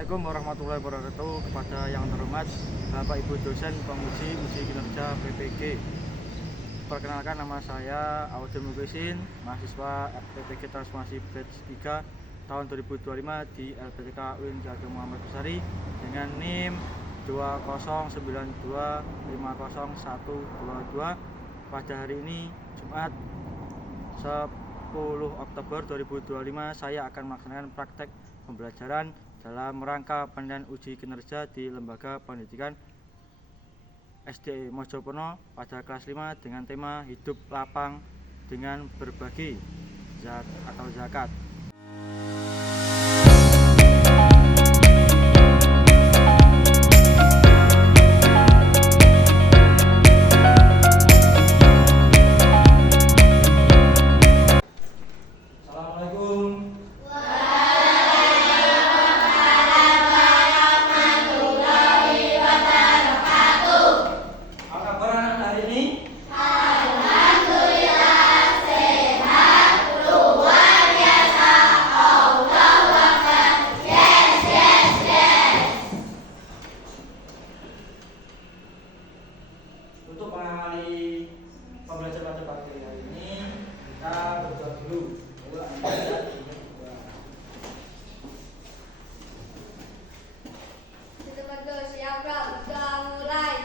Assalamualaikum warahmatullahi wabarakatuh. Kepada yang terhormat Bapak Ibu dosen penguji uji kinerja PPG. Perkenalkan, nama saya Audun Mukrisin, mahasiswa PPG Transformasi Batch 3 tahun 2025 di LPTK UIN Ki Ageng Muhammad Besari dengan NIM 209250122. Pada hari ini Jumat 10 Oktober 2025 saya akan melaksanakan praktek pembelajaran dalam rangka penilaian uji kinerja di Lembaga Pendidikan SD Mojokerto pada kelas 5 dengan tema hidup lapang dengan berbagi atau zakat. Untuk mengamali pembelajaran pada pagi hari ini, kita berdoa dulu. Siap, kita mulai.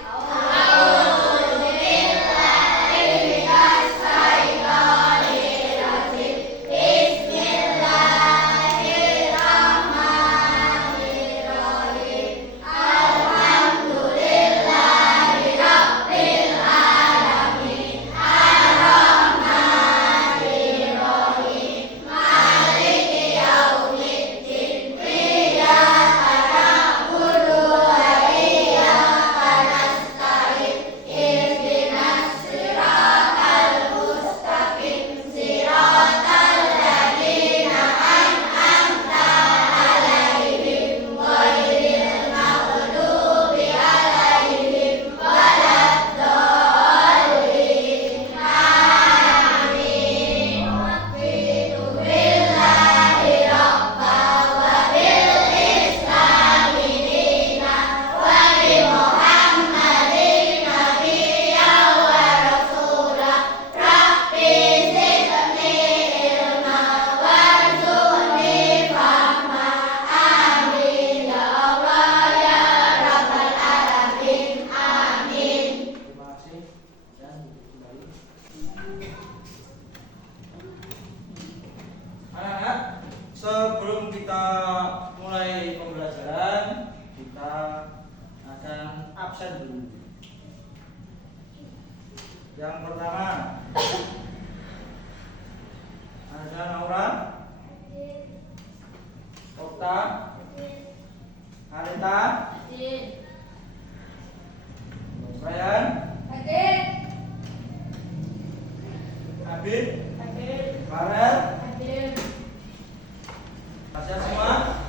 Anak-anak, sebelum kita mulai pembelajaran, kita akan absen dulu. Yang pertama ada Naura, Okta, Anita, Ryan, Abid, Farel. Siap semua?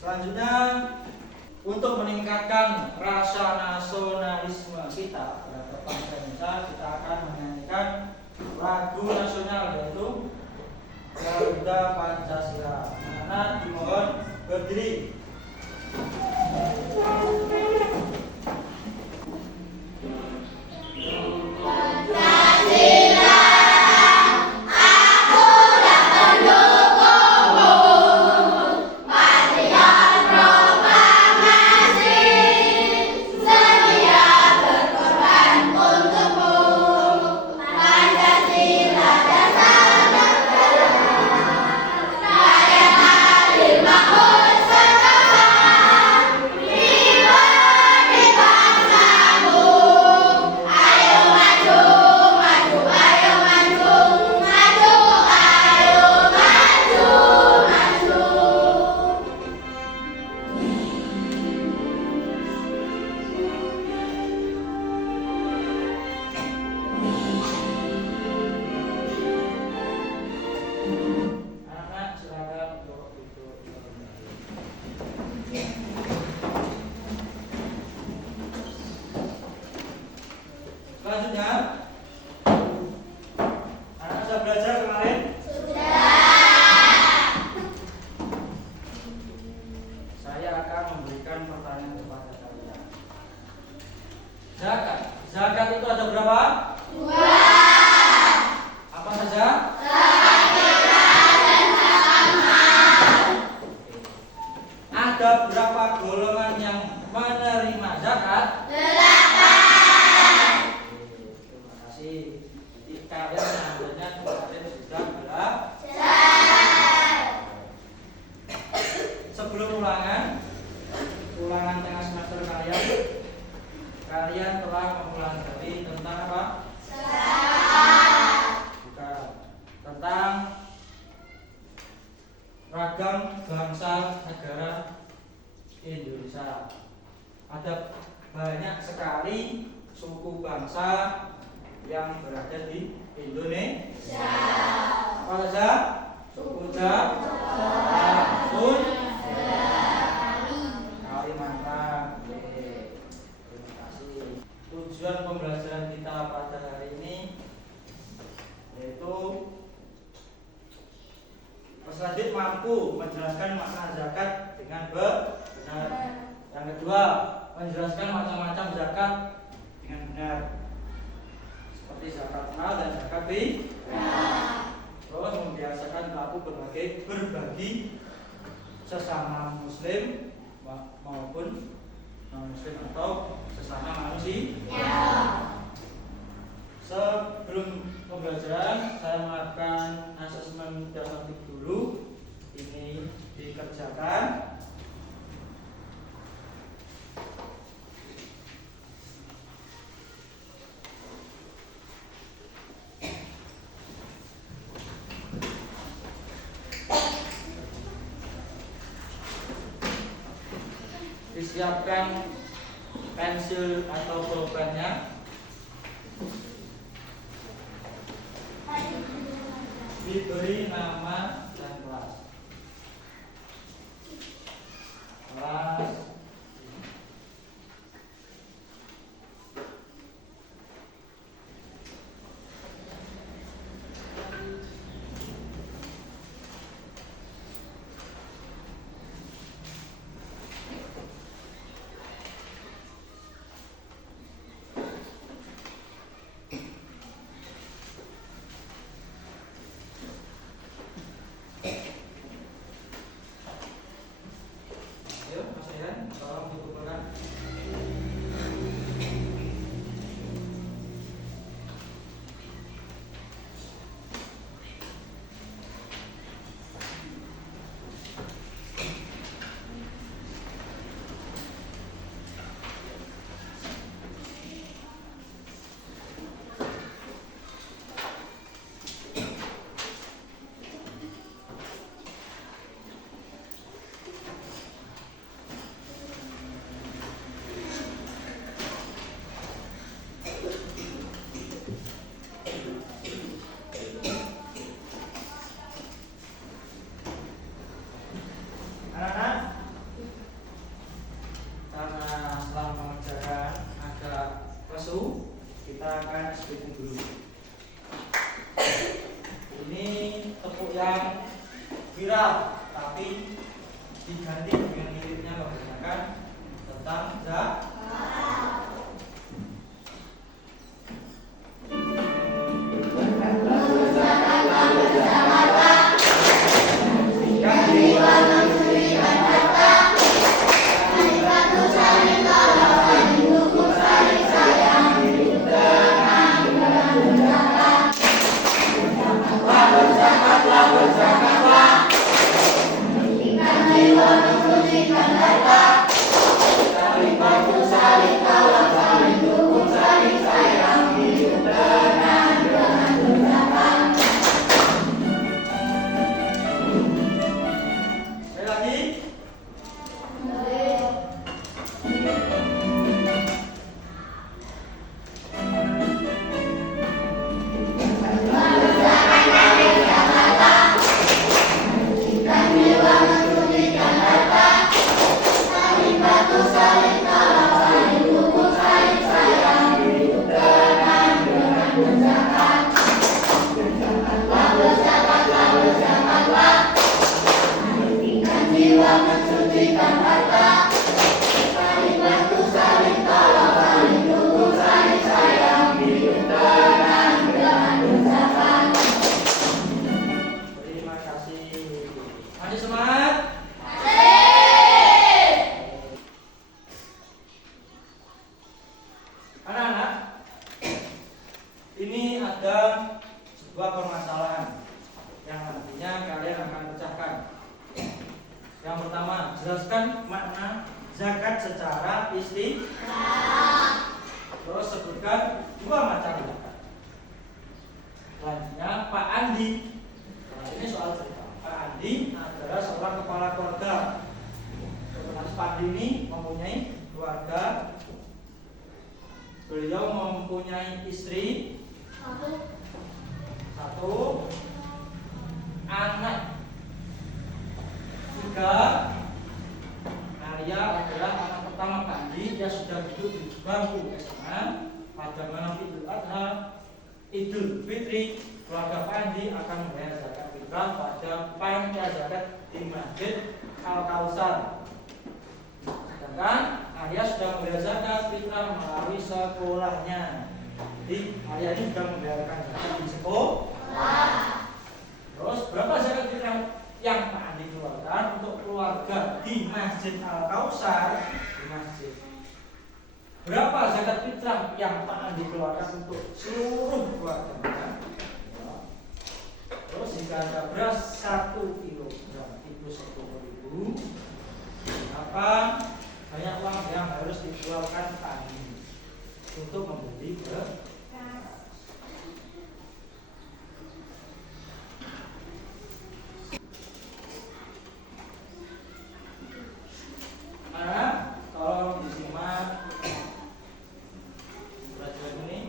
Selanjutnya, untuk meningkatkan rasa nasionalisme kita terhadap bangsa Indonesia, kita akan menyanyikan lagu nasional yaitu Garuda Pancasila. Anak-anak dimohon berdiri. Makmur serta ragam bangsa negara Indonesia. Ada banyak sekali suku bangsa yang berada di Indonesia. Apa saja? Suku Jawa, Kalimantan. Terima kasih. Tujuan pembelajaran kita pada hari ini yaitu peserta mampu menjelaskan makna zakat dengan benar. Yang kedua, menjelaskan macam-macam zakat dengan benar, seperti zakat mal dan zakat fitrah. Terus membiasakan pelaku berbagi sesama muslim maupun non muslim atau sesama manusia. Sebelum pembelajaran, saya melakukan asesmen diagnostik dulu. Ini dikerjakan. Disiapkan pensil atau pulpennya. Diberi nama dan kelas. Kelas kita akan speaking dulu. Ini tepuk yang viral, tapi diganti dengan liriknya menggunakan tentang zakat. Jelaskan makna zakat secara istilah. Terus sebutkan dua macam zakat. Selanjutnya Pak Andi. Nah, ini soal cerita. Pak Andi adalah adalah seorang kepala keluarga. Otomatis Pandi ini mempunyai keluarga. Beliau mempunyai istri satu, anak 3. Arya adalah anak pertama Pandi. Dia sudah duduk di bangku SMA. Pada malam Idul Adha, Idul Fitri, keluarga Pandi akan membayar zakat fitrah pada panitia zakat di Masjid Al-Kausar. Sedangkan Arya sudah membayar zakat fitrah melalui sekolahnya. Jadi Arya ini sudah membayarkan zakat di sekolah. Terus berapa zakat fitrah yang Pandi keluarkan untuk keluarga di Masjid Al-Kausar? Di masjid. Berapa zakat fitrah yang Pandi keluarkan untuk seluruh keluarga? Terus jika ada beras 1 kilogram itu 10.000, berapa banyak uang yang harus dikeluarkan Pandi untuk membeli beras? Nah, tolong disimak pelajaran ini.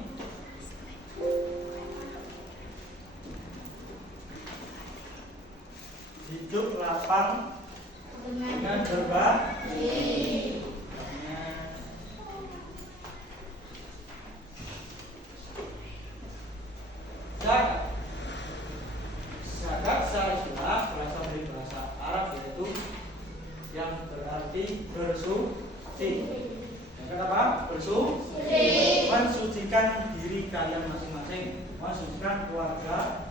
Hidup lapang dengan berbagi. Zakat. Zakat secara istilah berasal dari bahasa Arab, yaitu yang berarti bersuci. Zakat apa? Bersuci. Mensucikan diri kalian masing-masing, mensucikan keluarga.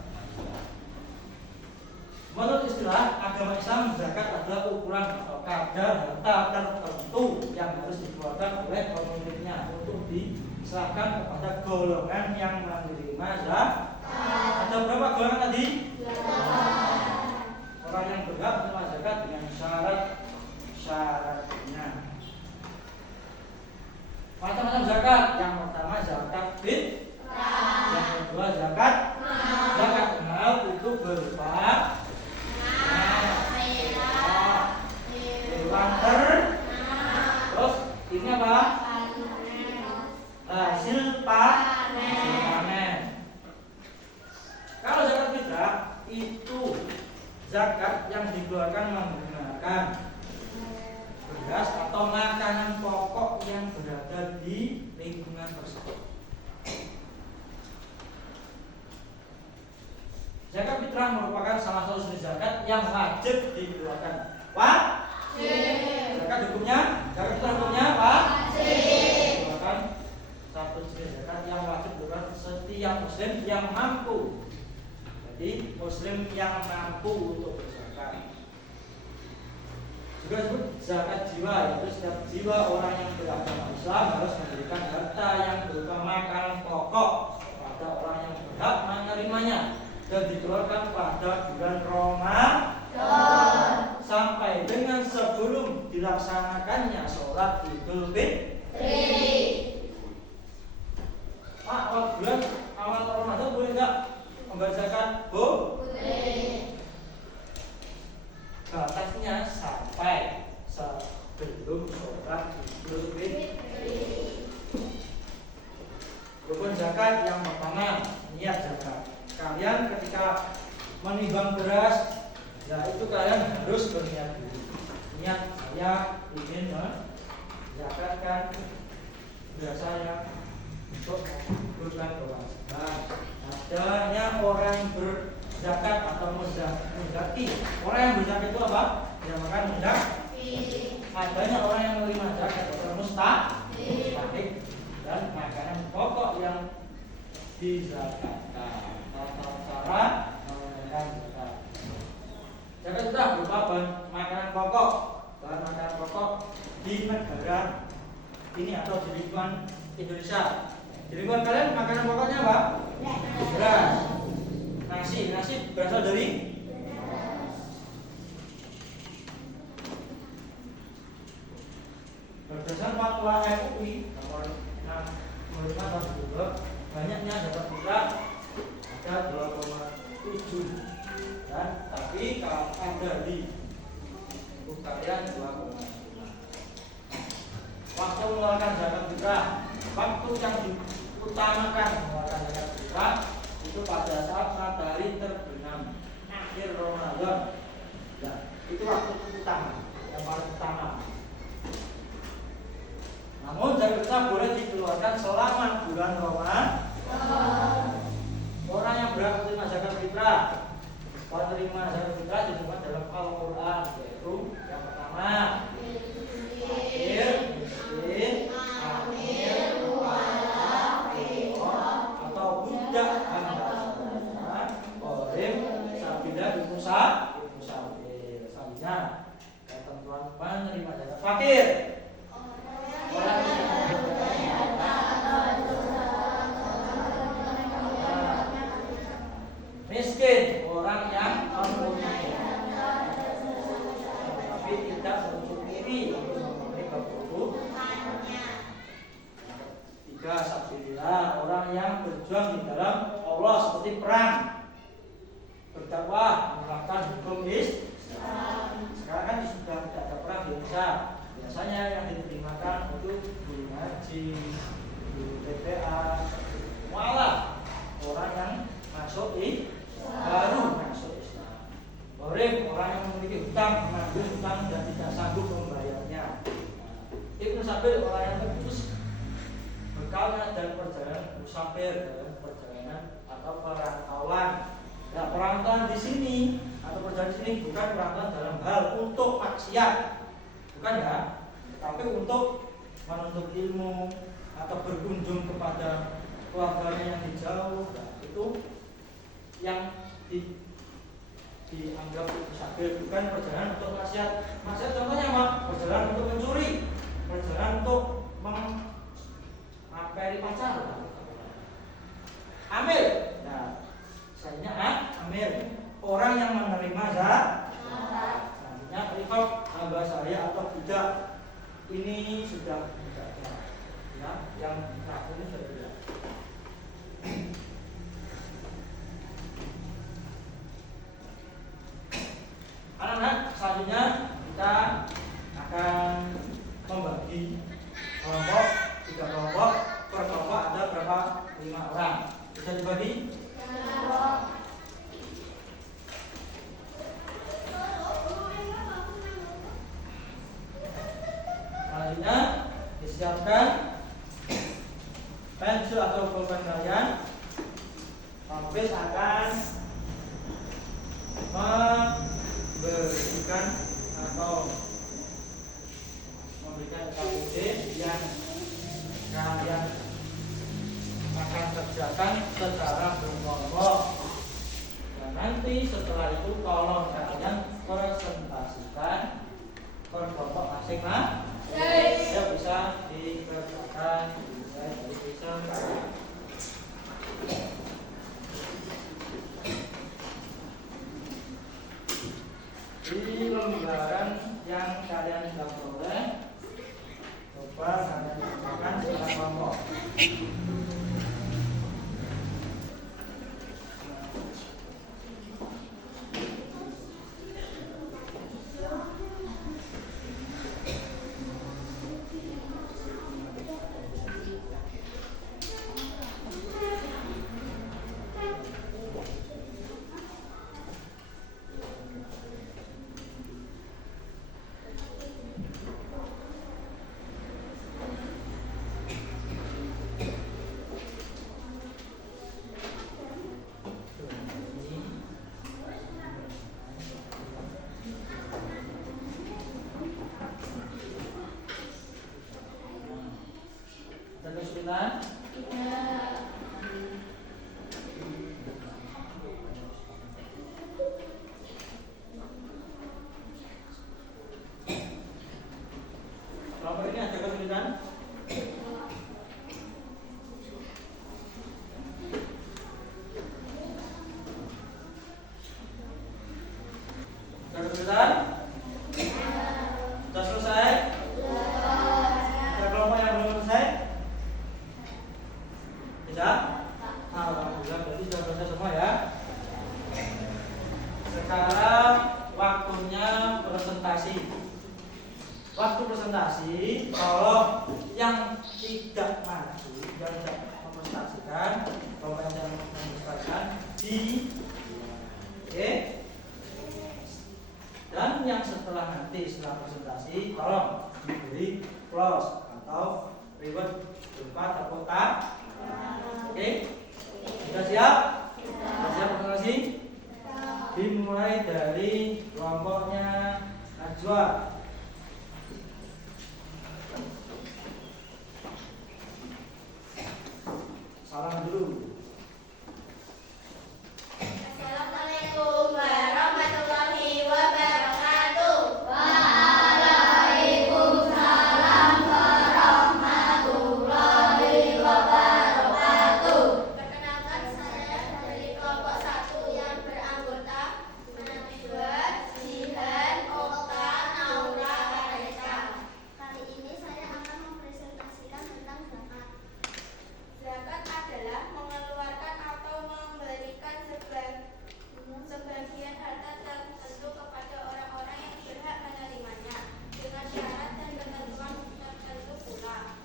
Menurut istilah agama Islam, zakat adalah ukuran atau kadar harta tertentu yang harus dikeluarkan oleh pemiliknya untuk diserahkan kepada golongan yang menerima zakat. Ada berapa golongan tadi? Orang yang berhak menerima zakat dengan syaratnya. Macam-macam zakat. Yang pertama zakat fitrah. Yang kedua zakat mal itu berupa terus ini apa? Hasil panen. Kalau zakat fitrah itu zakat yang dikeluarkan menggunakan beras atau makanan pokok yang berada di lingkungan tersebut. Zakat fitrah merupakan salah satu jenis zakat yang wajib dikeluarkan. Wajib. Zakat hukumnya, zakat fitrah hukumnya wajib. Merupakan satu jenis zakat yang wajib dikeluarkan setiap muslim yang mampu. Jadi muslim yang mampu untuk berzakat. Juga disebut zakat jiwa, yaitu setiap jiwa orang yang beragama Islam harus memberikan harta yang berupa makanan pokok kepada orang yang berhak menerimanya dan dikeluarkan pada bulan Ramadan sampai dengan sebelum dilaksanakannya sholat Idul Fitri. Pak, bulan awal Ramadan boleh nggak membayar zakat? Boleh. Batasnya sampai sebelum sholat Idul Fitri. Rukun zakat yang pertama, niat zakat. Kalian ketika menimbang beras, ya itu kalian harus berniat dulu. Niat saya ingin menzakatkan beras saya untuk mengumpulkan kewajiban. Adanya orang yang berzakat atau muzaki. Orang yang berzakat itu apa? Dinamakan muzaki. Adanya orang yang menerima zakat atau mustahik dan makanan pokok yang dizakatkan. Tata cara menunaikan zakat. Zakat sudah berupa makanan pokok, bahan makanan pokok di negara ini atau di lingkungan Indonesia. Di lingkungan kalian makanan pokoknya apa? Beras. Nasi berasal dari berdasarkan fatwa MUI nomor 65 tahun 2002, banyaknya zakat fitrah ada 2,7 dan tapi kalau ada di utamakan mengeluarkan zakat fitrah itu pada saat matahari terbenam akhir Ramadan. Nah, itu waktu utama, yang paling utama. Namun zakat fitrah boleh dikeluarkan selama bulan Ramadan. Orang yang berhak menerima zakat fitrah, penerima zakat fitrah ditentukan dalam Al-Quran, yaitu yang pertama fakir, miskin, amil, atau budak hamba sahaya, qorim, sabilah, ibnu sabil. Selanjutnya, ketentuan penerima zakat fakir. Orang miskin, orang yang mempunyai tapi tidak mencukupi untuk memenuhi kebutuhannya. Tiga, sabilillah, orang yang berjuang di dalam Allah seperti perang, berdakwah, menerapkan hukum Islam. Sekarang kan sudah tidak ada perang di Indonesia. Biasanya yang diterimakan itu guru ngaji, guru TPA, malah orang yang masuk baru masuk Islam. Qorim, orang yang memiliki hutang, menanggung hutang dan tidak sanggup membayarnya. Ibnu sabil, orang yang terputus bekalnya dan perjalanan musafir dalam perjalanan atau perantauan. Nah, perantauan di sini atau perjalanan di sini bukan perantauan dalam hal untuk maksiat, bukan ya, tapi untuk menuntut ilmu atau berkunjung kepada keluarganya yang di jauh. Nah, itu yang dianggap musafir, bukan perjalanan untuk maksiat. Maksiat contohnya apa? Perjalanan untuk mencuri, perjalanan untuk mengapeli pacar. Amil. Nah, selanjutnya amil, orang yang menerima zakat. Selanjutnya rifaq, hamba saya atau budak. Ini sudah tidak ada. Ya, yang terakhir ini sudah tidak. Anak-anak, selanjutnya kita akan membagi kelompok, 3 kelompok. Per kelompok ada berapa? 5 orang. Bisa dibagi? Selanjutnya disiapkan pensil atau pulpen kalian. Habis akan memberikan atau memberikan KUD yang kalian akan kerjakan secara berkelompok. Dan nanti setelah itu tolong kalian presentasikan per kelompok masing-masing. Ya, bisa dikerjakan, bisa di lembaran yang kalian sudah peroleh. Coba kalian kerjakan secara kelompok. Kesulitan? Kelompok ini ada kesulitan? Ada kesulitan? Sudah selesai? Ada kelompok yang belum selesai? Tidak? Alhamdulillah, berarti sudah selesai semua ya. Sekarang waktunya presentasi. Waktu presentasi, kalau yang tidak maju, yang tidak presentasikan, kelompok yang menyusulkan di oke. Dan yang setelah presentasi tolong diberi close atau reward berupa tepuk tangan. Oke, sudah siap? Sudah siap presentasi? Dimulai dari kelompoknya Najwa. Salam dulu. Assalamualaikum warahmatullahi wabarakatuh. Perkenalkan, saya dari kelompok 1 yang beranggota Najwa, Jihan, Okta, Naura, Vanessa. Kali ini saya akan mempresentasikan tentang zakat. Zakat adalah mengeluarkan atau memberikan sebagian harta tertentu kepada orang-orang yang berhak menerimanya dengan syarat dan ketentuan tertentu pula.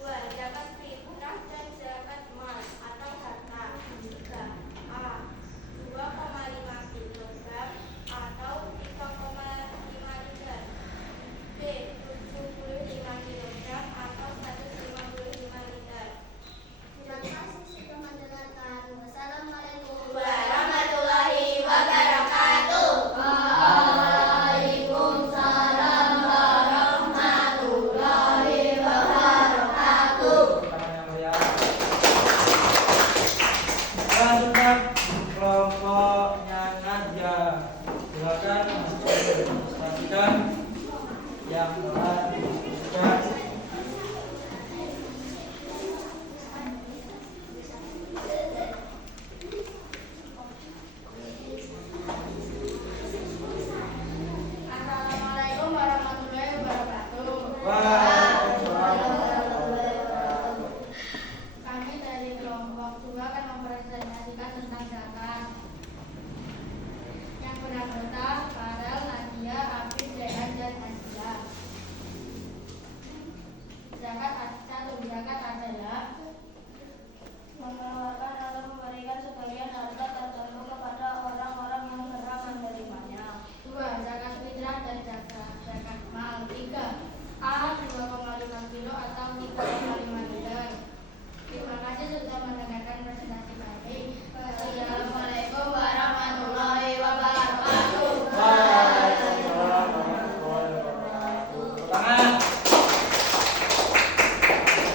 2. Zakat fitrah dan zakat mal atau harta. 3. A. 2,5 kg atau 3,5 liter. B. 75 kg atau 155 liter. Terima kasih sudah mendengarkan. Wassalamualaikum warahmatullahi wabarakatuh. Waalaikumsalam warahmatullahi wabarakatuh. Selanjutnya kelompoknya Nadia. Silakan mempresentasikan yang telah didiskusikan. Assalamualaikum warahmatullahi wabarakatuh. Kami dari kelompok 2 akan mempresentasikan tentang zakat. Yang beranggota Farel, Nadia, Afif, Dehan, dan Nadia. Zakat adalah mengeluarkan atau memberikan sebagian harta tertentu kepada orang-orang yang berhak menerimanya. 2. Zakat fitrah dan zakat mal. 3. A. 2,5 kilo atau 3,5 liter. Terima kasih sudah mendengarkan presentasi kami. Assalamualaikum warahmatullahi wabarakatuh. Waalaikumsalam warahmatullahi wabarakatuh. Tangan.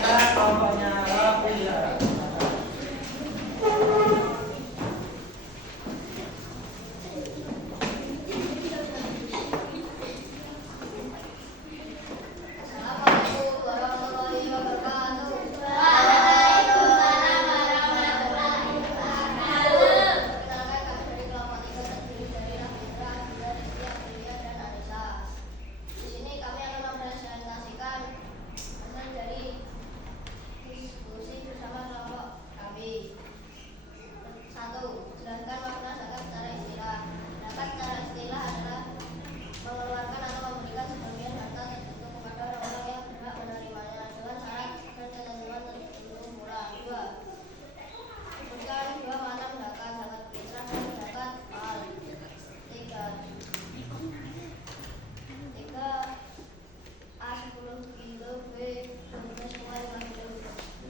Nah, kelompoknya Rafia. Assalamualaikum warahmatullahi wabarakatuh. Waalaikumsalam warahmatullahi wabarakatuh. Perkenalkan, kami dari kelompok 3 terdiri dari Rafitra, Abdullah, Rizky, Aprilia, dan Anissa. Di sini kami akan mempresentasikan hasil dari diskusi bersama kelompok kami. 1. Jelaskan makna zakat secara istilah. Zakat secara istilah adalah mengeluarkan atau memberikan sebagian harta tertentu kepada orang-orang yang berhak menerimanya dengan syarat dan ketentuan tertentu pula. 2. Sebutkan 2 macam zakat, zakat fitrah dan zakat mal. 3. A 10 kilo, B 12,5 kilo.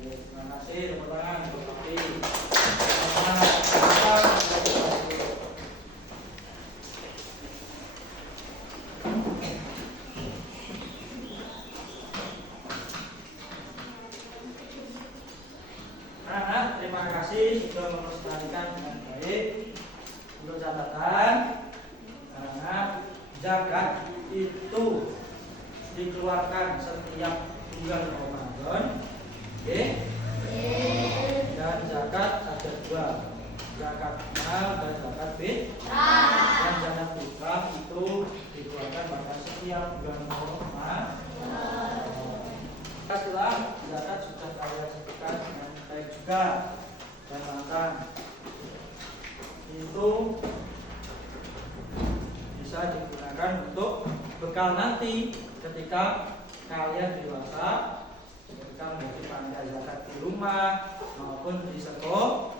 Terima kasih, tepuk tangan untuk Raffi. Anak-anak, terima kasih sudah mempresentasikan dengan baik. Untuk catatan, anak-anak, zakat itu dikeluarkan setiap bulan Ramadan. Oke? Dan zakat ada 2, zakat mal dan zakat fitrah. Dan zakat fitrah itu dikeluarkan pada setiap bulan Ramadan. Setelah zakat sudah kalian sebutkan dengan baik juga dan matang, itu bisa digunakan untuk bekal nanti ketika kalian dewasa, ketika kita mewajibkan zakat di rumah maupun di sekolah.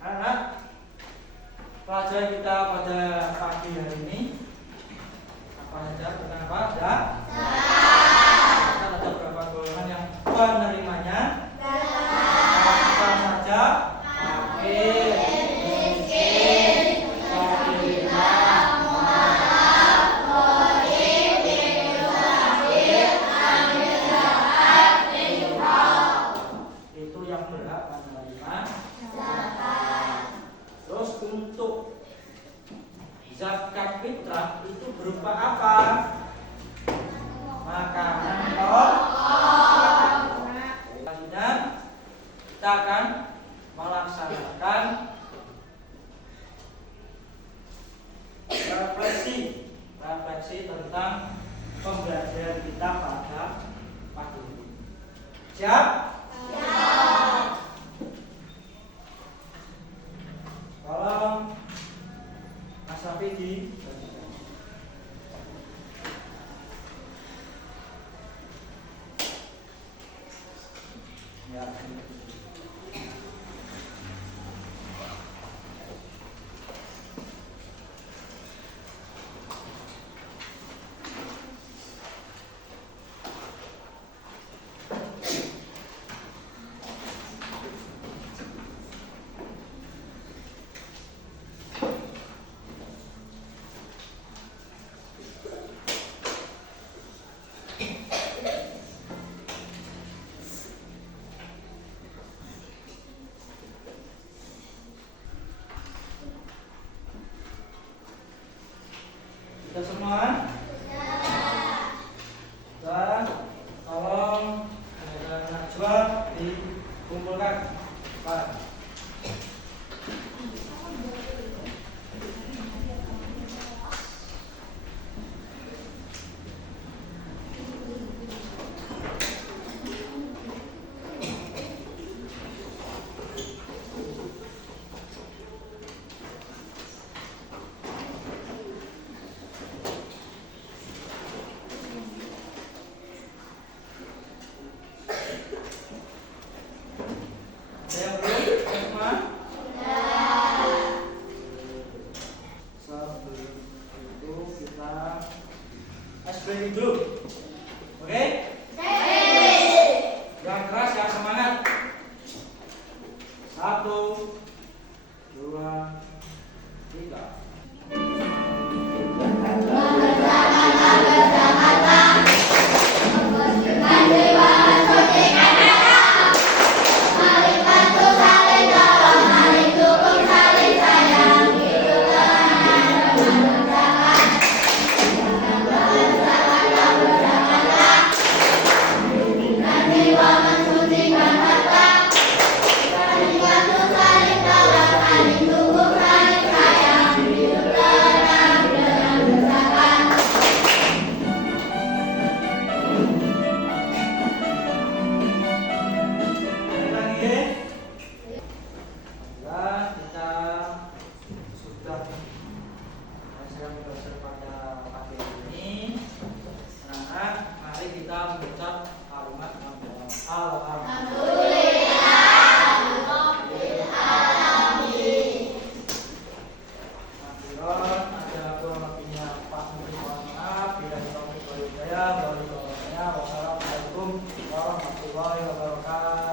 Anak, pelajaran kita pada pagi hari ini apa saja? Tentang apa? Ada beberapa golongan yang penerimanya. Apa saja? Fakir, miskin, fakirah, mualaf, gharib, musafir, amil zakat, infak. Itu yang berhak menerima zakat. Terus untuk zakat fitrah itu berupa apa? Makanan pokok. Selanjutnya kita akan melaksanakan refleksi tentang pembelajaran kita pada pagi ini. Siap? Tolong Mas Rafidi. Ya. Kita semua? Dan tolong Najwa dikumpulkan. Pak. Ada yang belum? Semua? Sebelum itu kita SPI dulu. Oke? Yang keras, yang semangat. 1, 2, 3. Wassalamualaikum warahmatullahi wabarakatuh.